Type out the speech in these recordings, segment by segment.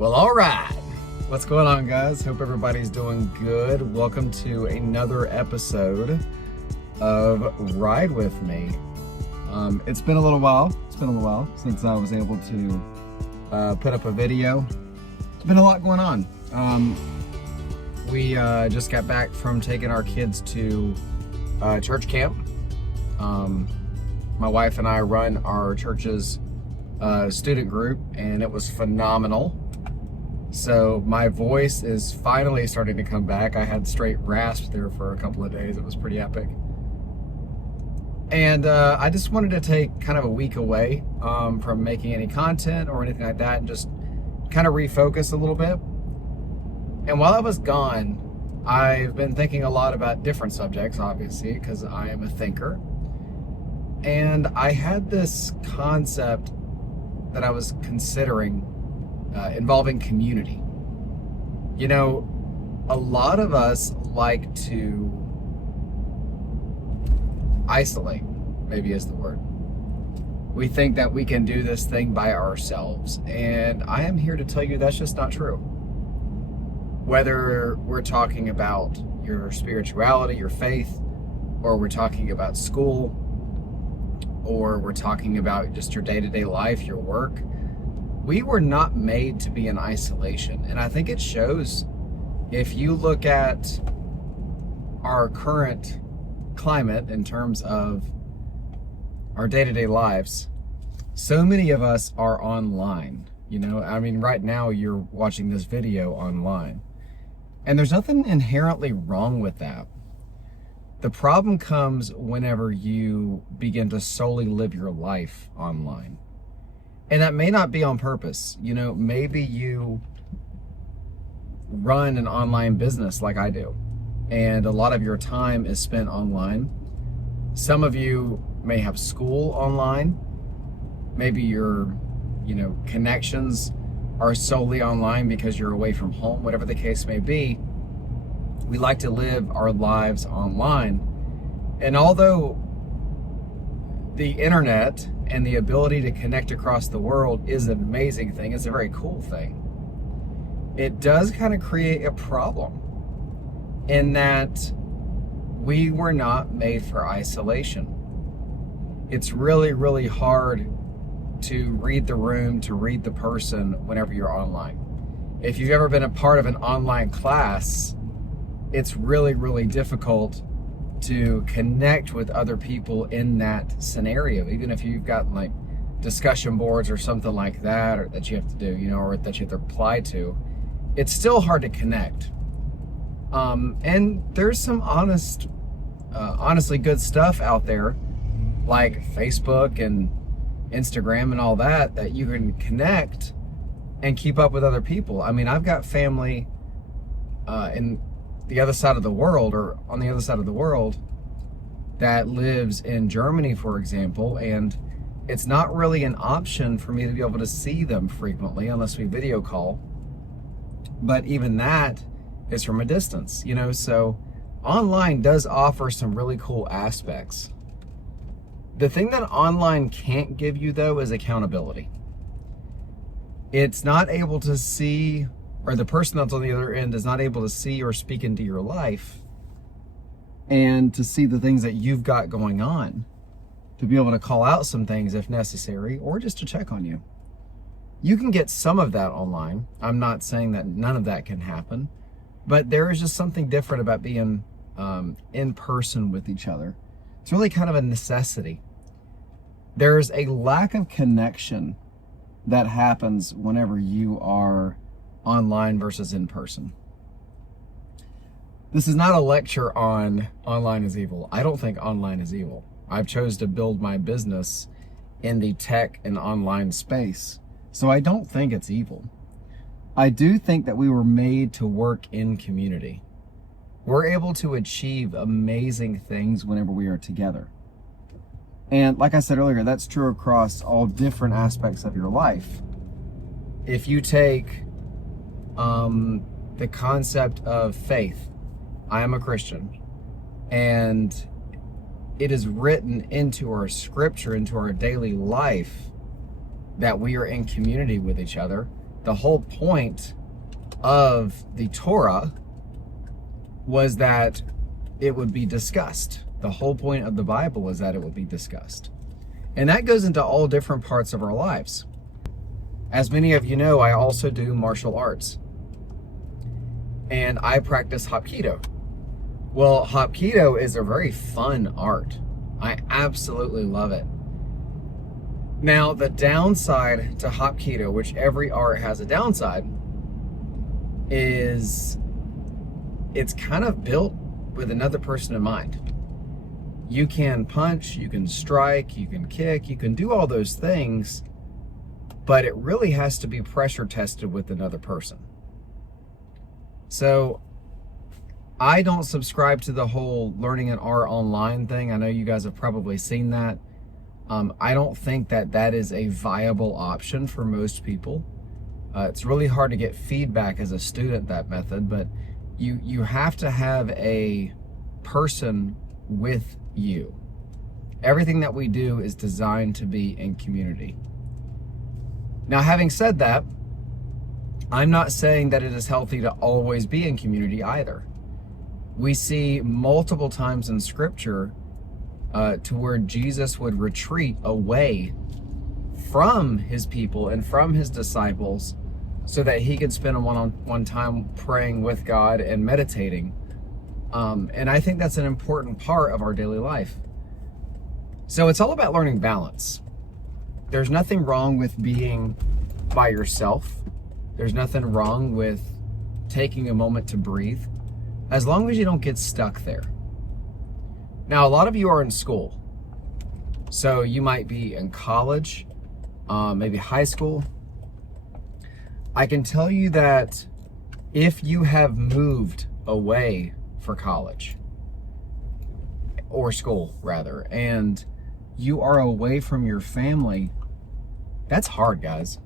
Well, all right. What's going on, guys? Hope everybody's doing good. Welcome to another episode of Ride With Me. It's been a little while. Since I was able to put up a video. It's been a lot going on. We just got back from taking our kids to church camp. My wife and I run our church's student group, and it was phenomenal. So my voice is finally starting to come back. I had straight rasps there for a couple of days. It was pretty epic. And I just wanted to take kind of a week away from making any content or anything like that and just kind of refocus a little bit. And while I was gone, I've been thinking a lot about different subjects, obviously, because I am a thinker. And I had this concept that I was considering involving community. You know, a lot of us like to isolate, maybe is the word. We think that we can do this thing by ourselves, and I am here to tell you that's just not true. Whether we're talking about your spirituality, your faith, or we're talking about school, or we're talking about just your day-to-day life, your work, we were not made to be in isolation. And I think it shows if you look at our current climate in terms of our day-to-day lives. So many of us are online. You know, I mean, right now you're watching this video online. And there's nothing inherently wrong with that. The problem comes whenever you begin to solely live your life online. And that may not be on purpose. You know, maybe you run an online business like I do, and a lot of your time is spent online. Some of you may have school online. Maybe your, connections are solely online because you're away from home, whatever the case may be. We like to live our lives online. And although the internet and the ability to connect across the world is an amazing thing, it's a very cool thing, it does kind of create a problem in that we were not made for isolation. It's really, really hard to read the room, to read the person whenever you're online. If you've ever been a part of an online class, it's really, really difficult to connect with other people in that scenario, even if you've got like discussion boards or something like that, or that you have to do, or that you have to reply to. It's still hard to connect. And there's some honestly good stuff out there, like Facebook and Instagram and all that you can connect and keep up with other people. I mean, I've got family in the other side of the world, or on the other side of the world, that lives in Germany, for example, and it's not really an option for me to be able to see them frequently unless we video call. But even that is from a distance, so online does offer some really cool aspects. The thing that online can't give you, though, is accountability. It's not able to see, or the person that's on the other end is not able to see or speak into your life and to see the things that you've got going on, to be able to call out some things if necessary, or just to check on you. You can get some of that online. I'm not saying that none of that can happen, but there is just something different about being in person with each other. It's really kind of a necessity. There's a lack of connection that happens whenever you are online versus in person. This is not a lecture on online is evil. I don't think online is evil. I've chose to build my business in the tech and online space, so I don't think it's evil. I do think that we were made to work in community. We're able to achieve amazing things whenever we are together. And like I said earlier, that's true across all different aspects of your life. If you take the concept of faith, I am a Christian, and it is written into our scripture, into our daily life, that we are in community with each other. The whole point of the Torah was that it would be discussed. The whole point of the Bible is that it would be discussed. And that goes into all different parts of our lives. As many of you know, I also do martial arts. And I practice Hapkido. Well, Hapkido is a very fun art. I absolutely love it. Now, the downside to Hapkido, which every art has a downside, is it's kind of built with another person in mind. You can punch, you can strike, you can kick, you can do all those things, but it really has to be pressure tested with another person. So I don't subscribe to the whole learning an art online thing. I know you guys have probably seen that. I don't think that that is a viable option for most people. It's really hard to get feedback as a student, that method, but you have to have a person with you. Everything that we do is designed to be in community. Now, having said that, I'm not saying that it is healthy to always be in community either. We see multiple times in Scripture to where Jesus would retreat away from his people and from his disciples so that he could spend a one-on-one time praying with God and meditating. And I think that's an important part of our daily life. So it's all about learning balance. There's nothing wrong with being by yourself. There's nothing wrong with taking a moment to breathe, as long as you don't get stuck there. Now, a lot of you are in school. So you might be in college, maybe high school. I can tell you that if you have moved away for college, or school rather, and you are away from your family, that's hard, guys.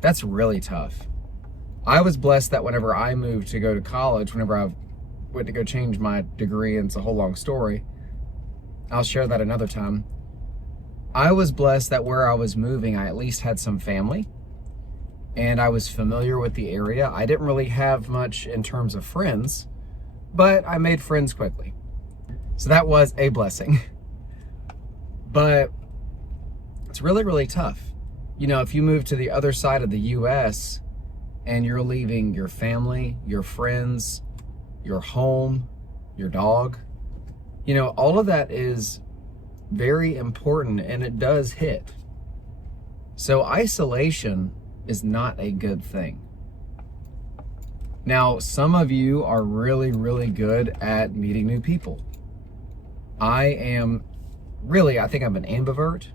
That's really tough. I was blessed that whenever I moved to go to college, whenever I went to go change my degree, and it's a whole long story, I'll share that another time. I was blessed that where I was moving, I at least had some family, and I was familiar with the area. I didn't really have much in terms of friends, but I made friends quickly. So that was a blessing. But it's really, really tough. You know, if you move to the other side of the US and you're leaving your family, your friends, your home, your dog, you know, all of that is very important, and it does hit. So isolation is not a good thing. Now, some of you are really, really good at meeting new people. I think I'm an ambivert,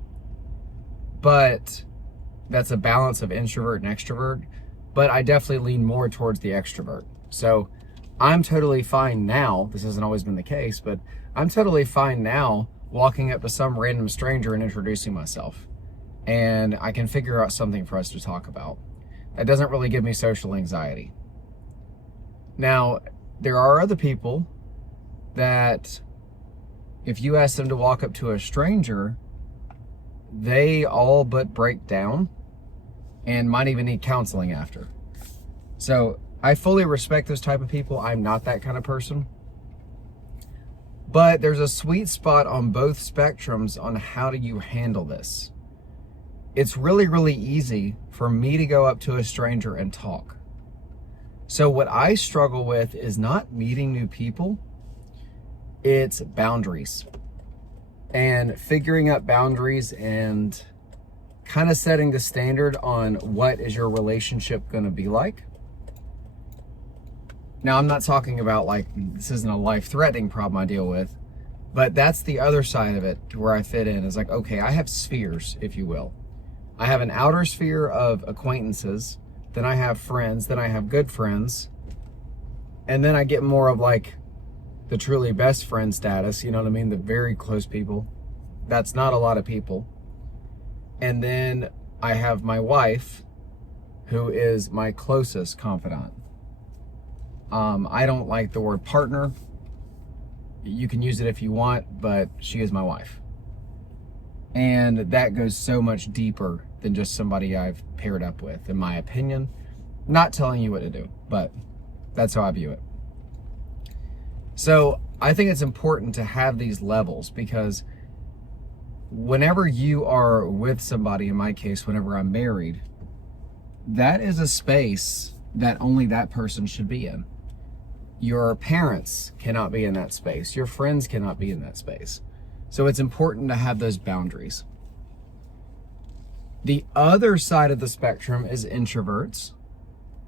but that's a balance of introvert and extrovert, but I definitely lean more towards the extrovert. So I'm totally fine now. This hasn't always been the case, but I'm totally fine now walking up to some random stranger and introducing myself. And I can figure out something for us to talk about. That doesn't really give me social anxiety. Now, there are other people that if you ask them to walk up to a stranger, they all but break down and might even need counseling after. So I fully respect those type of people. I'm not that kind of person. But there's a sweet spot on both spectrums on how do you handle this. It's really, really easy for me to go up to a stranger and talk. So what I struggle with is not meeting new people, it's boundaries. And figuring out boundaries and kind of setting the standard on what is your relationship going to be like. Now, I'm not talking about like, this isn't a life-threatening problem I deal with, but that's the other side of it to where I fit in is like, okay, I have spheres, if you will. I have an outer sphere of acquaintances, then I have friends, then I have good friends, and then I get more of like the truly best friend status, you know what I mean? The very close people. That's not a lot of people. And then I have my wife, who is my closest confidant. I don't like the word partner. You can use it if you want, but she is my wife. And that goes so much deeper than just somebody I've paired up with, in my opinion. Not telling you what to do, but that's how I view it. So I think it's important to have these levels, because whenever you are with somebody, in my case, whenever I'm married, that is a space that only that person should be in. Your parents cannot be in that space. Your friends cannot be in that space. So it's important to have those boundaries. The other side of the spectrum is introverts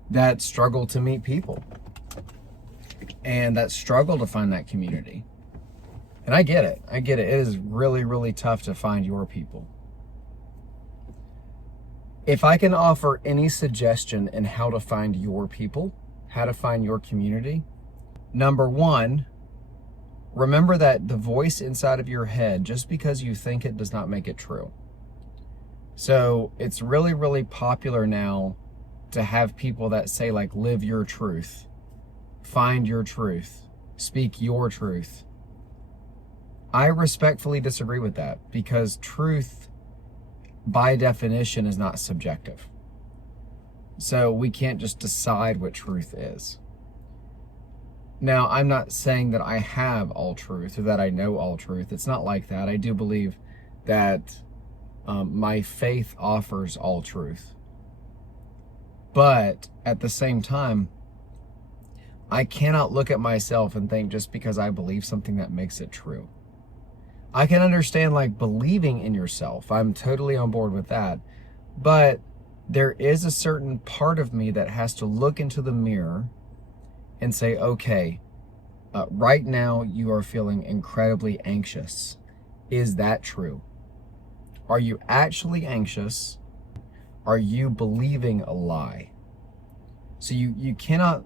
that struggle to meet people and that struggle to find that community. And I get it. It is really, really tough to find your people. If I can offer any suggestion in how to find your people, how to find your community, number one, remember that the voice inside of your head, just because you think it, does not make it true. So it's really, really popular now to have people that say, like, live your truth, find your truth, speak your truth. I respectfully disagree with that, because truth, by definition, is not subjective. So we can't just decide what truth is. Now, I'm not saying that I have all truth or that I know all truth. It's not like that. I do believe that my faith offers all truth. But at the same time, I cannot look at myself and think just because I believe something that makes it true. I can understand, like, believing in yourself. I'm totally on board with that. But there is a certain part of me that has to look into the mirror and say, okay, right now you are feeling incredibly anxious. Is that true? Are you actually anxious? Are you believing a lie? So you cannot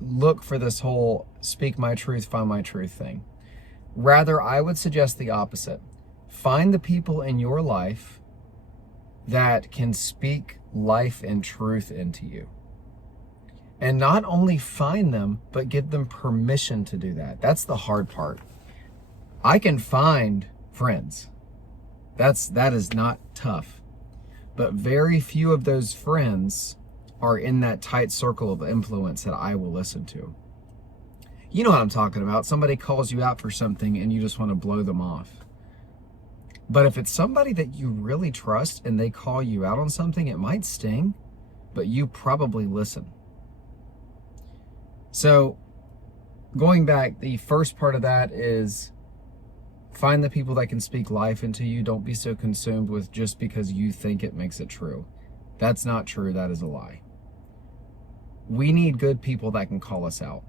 look for this whole speak my truth, find my truth thing. Rather, I would suggest the opposite. Find the people in your life that can speak life and truth into you. And not only find them, but give them permission to do that. That's the hard part. I can find friends. That is not tough. But very few of those friends are in that tight circle of influence that I will listen to. You know what I'm talking about. Somebody calls you out for something and you just want to blow them off. But if it's somebody that you really trust and they call you out on something, it might sting, but you probably listen. So going back, the first part of that is find the people that can speak life into you. Don't be so consumed with just because you think it makes it true. That's not true. That is a lie. We need good people that can call us out.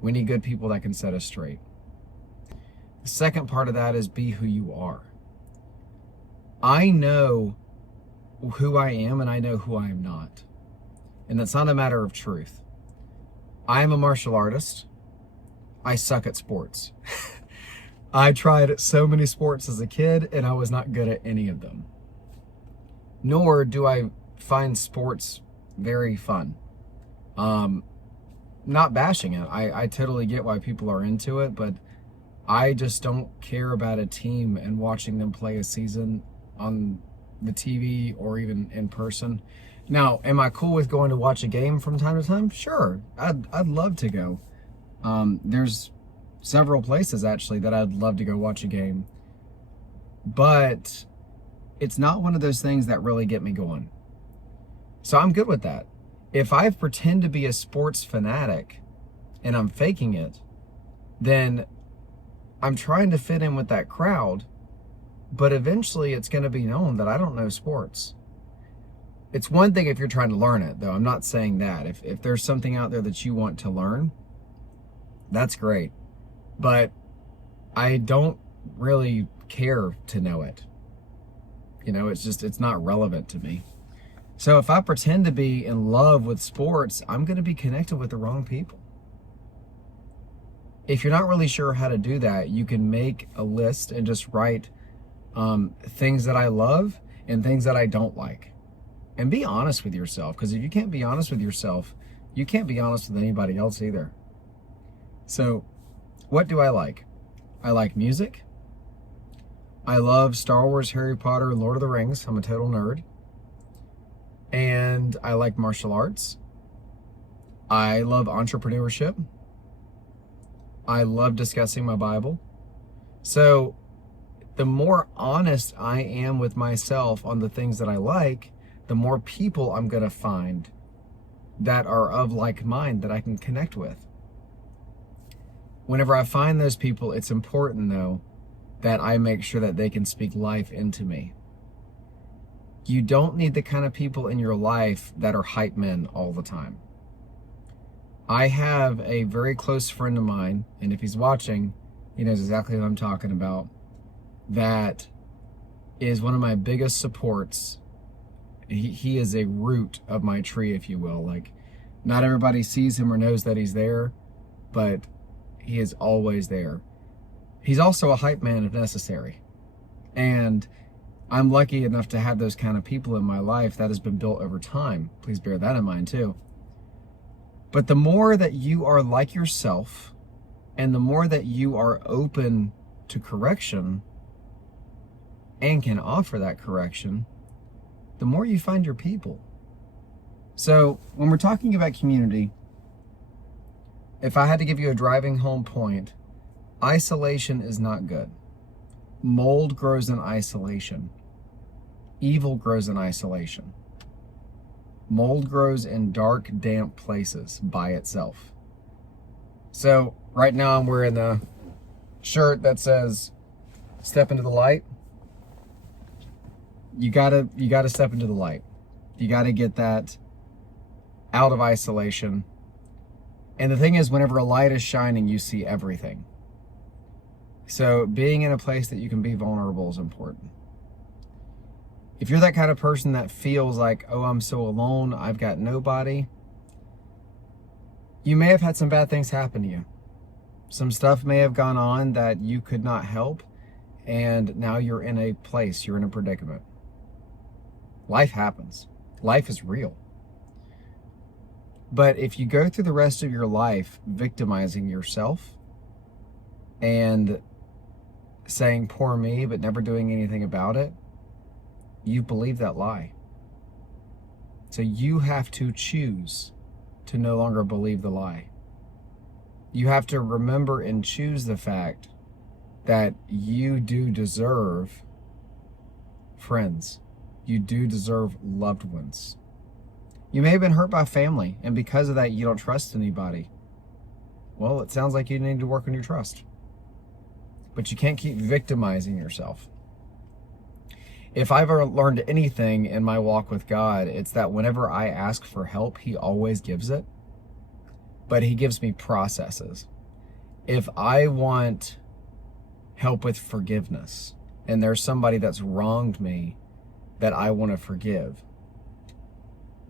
We need good people that can set us straight. The second part of that is be who you are. I know who I am and I know who I am not. And that's not a matter of truth. I am a martial artist. I suck at sports. I tried so many sports as a kid and I was not good at any of them. Nor do I find sports very fun. Not bashing it. I totally get why people are into it, but I just don't care about a team and watching them play a season on the TV or even in person. Now, am I cool with going to watch a game from time to time? Sure, I'd love to go. There's several places actually that I'd love to go watch a game, but it's not one of those things that really get me going. So I'm good with that. If I pretend to be a sports fanatic and I'm faking it, then I'm trying to fit in with that crowd, but eventually it's going to be known that I don't know sports. It's one thing if you're trying to learn it, though. I'm not saying that. If there's something out there that you want to learn, that's great. But I don't really care to know it. You know, it's not relevant to me. So if I pretend to be in love with sports, I'm going to be connected with the wrong people. If you're not really sure how to do that, you can make a list and just write things that I love and things that I don't like. And be honest with yourself, because if you can't be honest with yourself, you can't be honest with anybody else either. So what do I like? I like music. I love Star Wars, Harry Potter, and Lord of the Rings. I'm a total nerd. and I like martial arts. I love entrepreneurship. I love discussing my Bible. So the more honest I am with myself on the things that I like, the more people I'm going to find that are of like mind that I can connect with. Whenever I find those people, it's important though that I make sure that they can speak life into me. You don't need the kind of people in your life that are hype men all the time. I have a very close friend of mine, and if he's watching, he knows exactly what I'm talking about, that is one of my biggest supports. He is a root of my tree, if you will. Like, not everybody sees him or knows that he's there, but he is always there. He's also a hype man if necessary. And I'm lucky enough to have those kind of people in my life that has been built over time. Please bear that in mind too. But the more that you are like yourself, and the more that you are open to correction and can offer that correction, the more you find your people. So when we're talking about community, if I had to give you a driving home point, isolation is not good. Mold grows in isolation. Evil grows in isolation. Mold grows in dark, damp places by itself. So right now I'm wearing the shirt that says, "Step into the light." You gotta step into the light. You gotta get that out of isolation. And the thing is, whenever a light is shining, you see everything. So being in a place that you can be vulnerable is important. If you're that kind of person that feels like, oh, I'm so alone, I've got nobody, you may have had some bad things happen to you. Some stuff may have gone on that you could not help, and now you're in a place, you're in a predicament. Life happens. Life is real. But if you go through the rest of your life victimizing yourself and saying, poor me, but never doing anything about it, you believe that lie. So you have to choose to no longer believe the lie. You have to remember and choose the fact that you do deserve friends. You do deserve loved ones. You may have been hurt by family, and because of that, you don't trust anybody. Well, it sounds like you need to work on your trust. But you can't keep victimizing yourself. If I've ever learned anything in my walk with God, it's that whenever I ask for help, He always gives it. But He gives me processes. If I want help with forgiveness, and there's somebody that's wronged me that I want to forgive,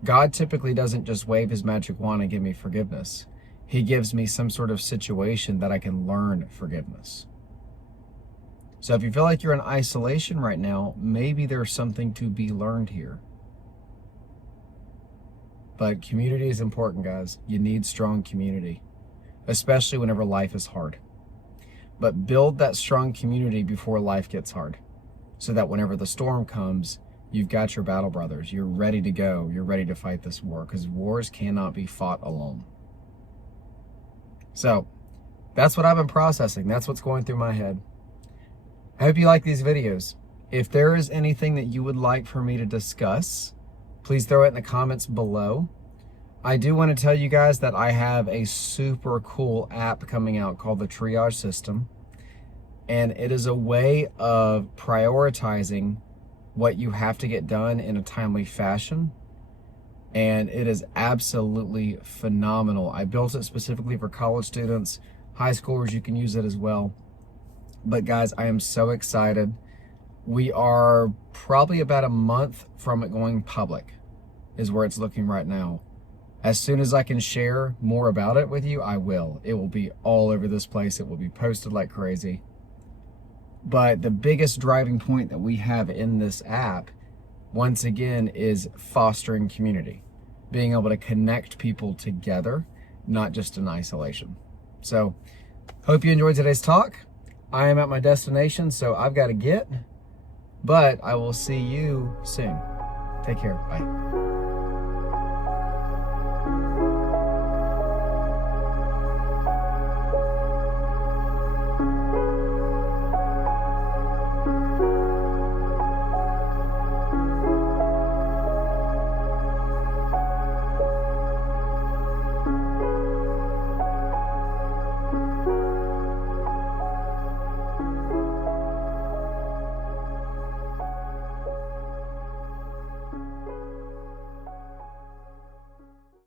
God typically doesn't just wave His magic wand and give me forgiveness. He gives me some sort of situation that I can learn forgiveness. So if you feel like you're in isolation right now, maybe there's something to be learned here. But community is important, guys. You need strong community, especially whenever life is hard. But build that strong community before life gets hard, so that whenever the storm comes, you've got your battle brothers. You're ready to go. You're ready to fight this war, because wars cannot be fought alone. So that's what I've been processing. That's what's going through my head. I hope you like these videos. If there is anything that you would like for me to discuss, please throw it in the comments below. I do want to tell you guys that I have a super cool app coming out called the Triage System. And it is a way of prioritizing what you have to get done in a timely fashion. And it is absolutely phenomenal. I built it specifically for college students, high schoolers, you can use it as well. But guys, I am so excited. We are probably about a month from it going public, is where it's looking right now. As soon as I can share more about it with you, I will. It will be all over this place. It will be posted like crazy. But the biggest driving point that we have in this app, once again, is fostering community. Being able to connect people together, not just in isolation. So, hope you enjoyed today's talk. I am at my destination, so I've got to get. But I will see you soon. Take care. Bye.